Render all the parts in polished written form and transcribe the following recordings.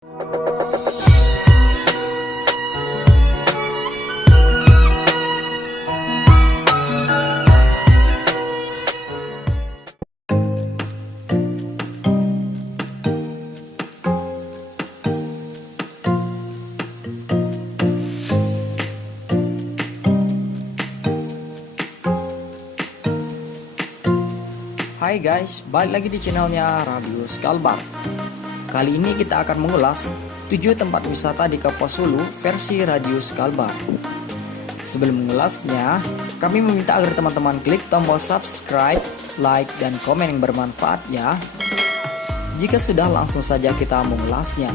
Hai guys, balik lagi di channelnya Radius Kalbar. Kali ini kita akan mengulas 7 tempat wisata di Kapuas Hulu versi Radius Kalbar. Sebelum mengulasnya, kami meminta agar teman-teman klik tombol subscribe, like, dan komen yang bermanfaat ya. Jika sudah, langsung saja kita mengulasnya.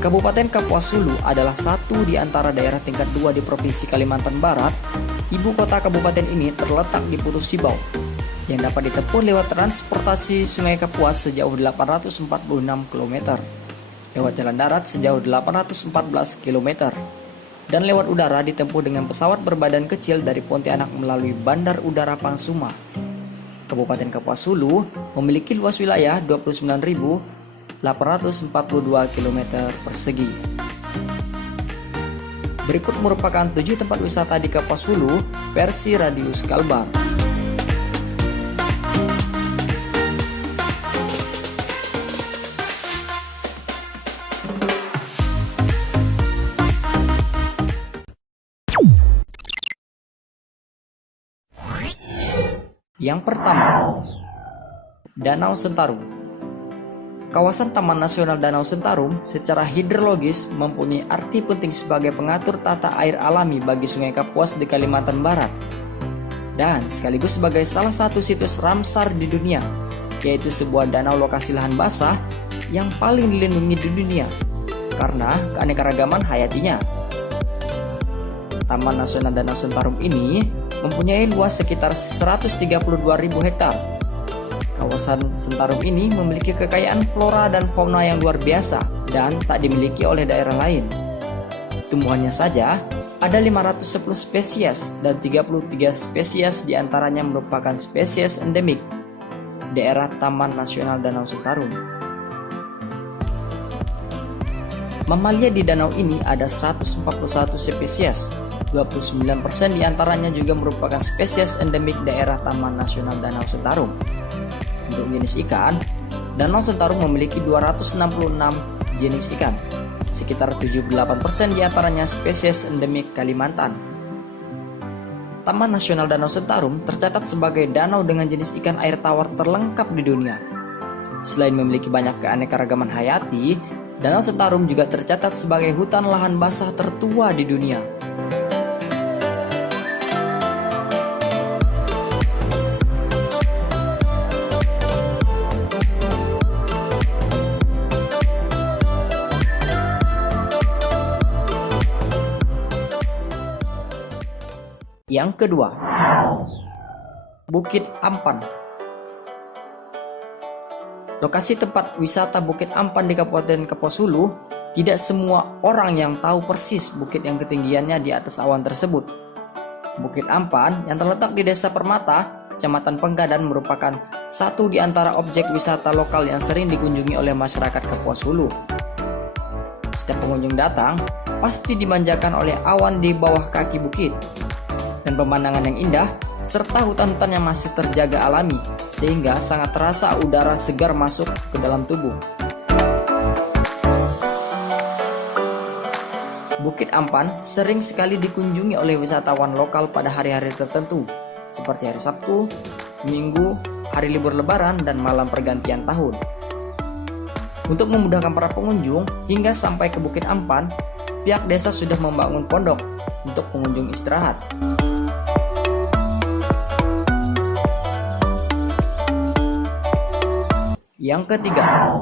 Kabupaten Kapuas Hulu adalah satu di antara daerah tingkat 2 di Provinsi Kalimantan Barat. Ibu kota kabupaten ini terletak di Putus Sibau, yang dapat ditempuh lewat transportasi Sungai Kapuas sejauh 846 km, lewat jalan darat sejauh 814 km, dan lewat udara ditempuh dengan pesawat berbadan kecil dari Pontianak melalui Bandar Udara Pangsuma. Kabupaten Kapuas Hulu memiliki luas wilayah 29.842 km persegi. Berikut merupakan 7 tempat wisata di Kapuas Hulu versi Radius Kalbar. Yang pertama, Danau Sentarum. Kawasan Taman Nasional Danau Sentarum secara hidrologis mempunyai arti penting sebagai pengatur tata air alami bagi Sungai Kapuas di Kalimantan Barat, dan sekaligus sebagai salah satu situs Ramsar di dunia, yaitu sebuah danau lokasi lahan basah yang paling dilindungi di dunia karena keanekaragaman hayatinya. Taman Nasional Danau Sentarum ini mempunyai luas sekitar 132.000 hektar. Kawasan Sentarum ini memiliki kekayaan flora dan fauna yang luar biasa dan tak dimiliki oleh daerah lain. Tumbuhannya saja ada 510 spesies dan 33 spesies diantaranya merupakan spesies endemik daerah Taman Nasional Danau Sentarum. Mamalia di danau ini ada 141 spesies, 29% diantaranya juga merupakan spesies endemik daerah Taman Nasional Danau Sentarum. Untuk jenis ikan, Danau Sentarum memiliki 266 jenis ikan, sekitar 78% diantaranya spesies endemik Kalimantan. Taman Nasional Danau Sentarum tercatat sebagai danau dengan jenis ikan air tawar terlengkap di dunia. Selain memiliki banyak keanekaragaman hayati, Danau Sentarum juga tercatat sebagai hutan lahan basah tertua di dunia. Yang kedua, Bukit Ampan. Lokasi tempat wisata Bukit Ampan di Kabupaten Kapuas Hulu, tidak semua orang yang tahu persis bukit yang ketinggiannya di atas awan tersebut. Bukit Ampan yang terletak di Desa Permata, Kecamatan Penggadan merupakan satu di antara objek wisata lokal yang sering dikunjungi oleh masyarakat Kapuas Hulu. Setiap pengunjung datang, pasti dimanjakan oleh awan di bawah kaki bukit dan pemandangan yang indah, serta hutan-hutan yang masih terjaga alami, sehingga sangat terasa udara segar masuk ke dalam tubuh. Bukit Ampan sering sekali dikunjungi oleh wisatawan lokal pada hari-hari tertentu, seperti hari Sabtu, Minggu, hari libur Lebaran, dan malam pergantian tahun. Untuk memudahkan para pengunjung hingga sampai ke Bukit Ampan, pihak desa sudah membangun pondok untuk pengunjung istirahat. Yang ketiga,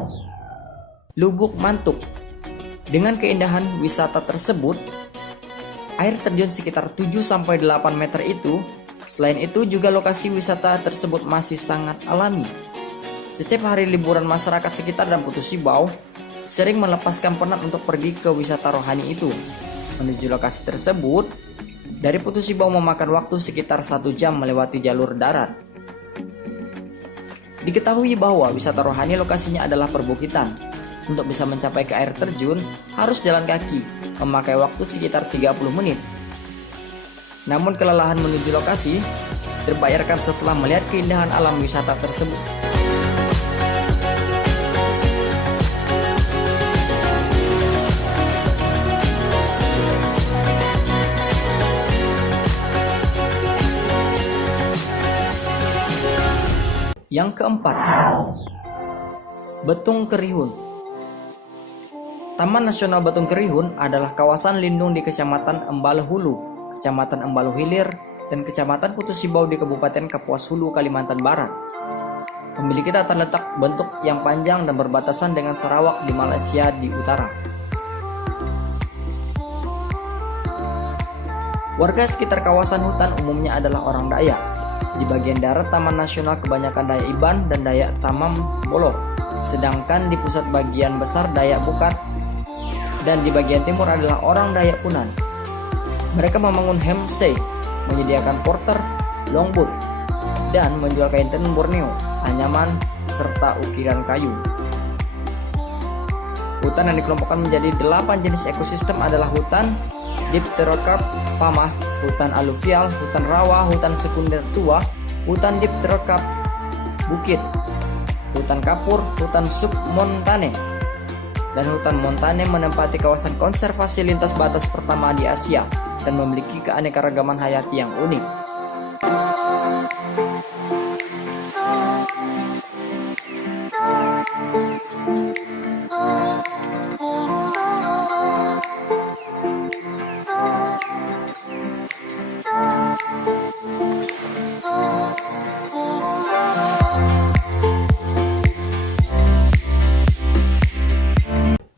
Lubuk Mantuk. Dengan keindahan wisata tersebut, air terjun sekitar 7-8 meter itu, selain itu juga lokasi wisata tersebut masih sangat alami. Setiap hari liburan masyarakat sekitar dan Putus Sibau sering melepaskan penat untuk pergi ke wisata rohani itu. Menuju lokasi tersebut, dari Putus Sibau memakan waktu sekitar 1 jam melewati jalur darat. Diketahui bahwa wisata rohani lokasinya adalah perbukitan, Untuk bisa mencapai ke air terjun, harus jalan kaki, memakai waktu sekitar 30 menit. Namun kelelahan menuju lokasi terbayarkan setelah melihat keindahan alam wisata tersebut. Yang keempat, Betung Kerihun. Taman Nasional Betung Kerihun adalah kawasan lindung di Kecamatan Embalo Hulu, Kecamatan Embalo Hilir, dan Kecamatan Putusibau di Kabupaten Kapuas Hulu, Kalimantan Barat. Memiliki tata letak bentuk yang panjang dan berbatasan dengan Sarawak di Malaysia di utara. Warga sekitar kawasan hutan umumnya adalah orang Dayak. Di bagian darat Taman Nasional kebanyakan Dayak Iban dan Dayak Tamam Bolo, sedangkan di pusat bagian besar Dayak Bukat, dan di bagian timur adalah orang Dayak Punan. Mereka membangun homestay, menyediakan porter, longboat, dan menjual kain tenun Borneo, anyaman, serta ukiran kayu. Hutan yang dikelompokkan menjadi 8 jenis ekosistem adalah hutan dipterokarp pamah, hutan aluvial, hutan rawa, hutan sekunder tua, hutan dipterokarp bukit, hutan kapur, hutan submontane, dan hutan montane menempati kawasan konservasi lintas batas pertama di Asia dan memiliki keanekaragaman hayati yang unik.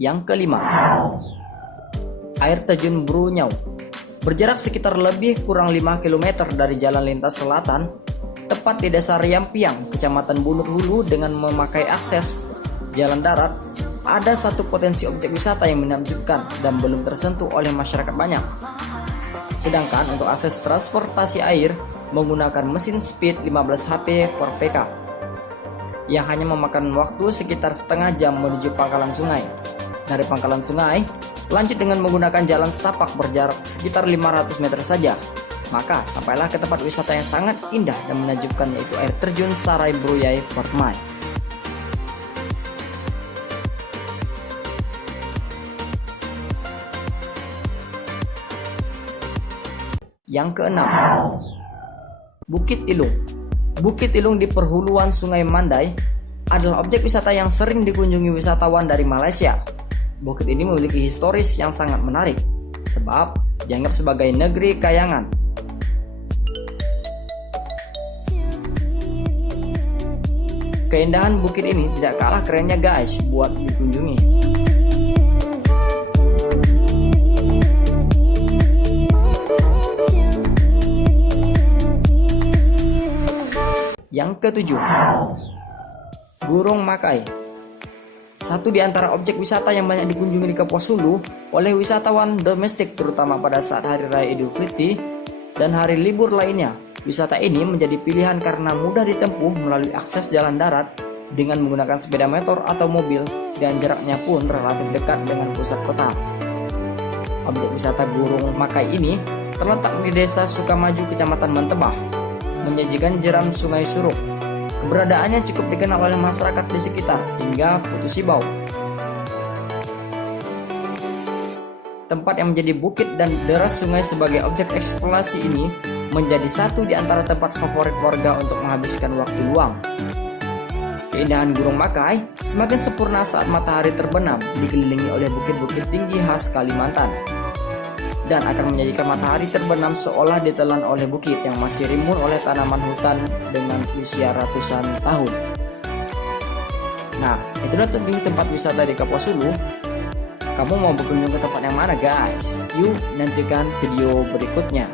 Yang kelima, air terjun Brunyau. Berjarak sekitar lebih kurang 5 km dari jalan lintas selatan, tepat di desa Riampiang, Kecamatan Bunut Hulu. Dengan memakai akses jalan darat, ada satu potensi objek wisata yang menakjubkan dan belum tersentuh oleh masyarakat banyak. Sedangkan untuk akses transportasi air menggunakan mesin speed 15 HP per PK yang hanya memakan waktu sekitar setengah jam menuju pangkalan sungai. Dari pangkalan sungai, lanjut dengan menggunakan jalan setapak berjarak sekitar 500 meter saja. Maka sampailah ke tempat wisata yang sangat indah dan menakjubkan, yaitu air terjun Sarai Bruyai Permai. Yang keenam, Bukit Tilung. Bukit Tilung di perhuluan Sungai Mandai adalah objek wisata yang sering dikunjungi wisatawan dari Malaysia. Bukit ini memiliki historis yang sangat menarik, sebab dianggap sebagai negeri kayangan. Keindahan bukit ini tidak kalah kerennya guys buat dikunjungi. Yang ketujuh, Gurung Makai. Satu di antara objek wisata yang banyak dikunjungi di Kapuas Hulu oleh wisatawan domestik, terutama pada saat Hari Raya Idul Fitri dan hari libur lainnya. Wisata ini menjadi pilihan karena mudah ditempuh melalui akses jalan darat dengan menggunakan sepeda motor atau mobil, dan jaraknya pun relatif dekat dengan pusat kota. Objek wisata Gurung Makai ini terletak di Desa Sukamaju, Kecamatan Mentebah, menyajikan jeram Sungai Suruk. Keberadaannya cukup dikenal oleh masyarakat di sekitar hingga Putusibau. Tempat yang menjadi bukit dan deras sungai sebagai objek eksplorasi ini menjadi satu di antara tempat favorit warga untuk menghabiskan waktu luang. Keindahan Gurung Makai semakin sempurna saat matahari terbenam dikelilingi oleh bukit-bukit tinggi khas Kalimantan, dan akan menjadikan matahari terbenam seolah ditelan oleh bukit yang masih rimbun oleh tanaman hutan dengan usia ratusan tahun. Nah, itulah 7 tempat wisata di Kapuas Hulu. Kamu mau berkunjung ke tempat yang mana guys? Yuk nantikan video berikutnya.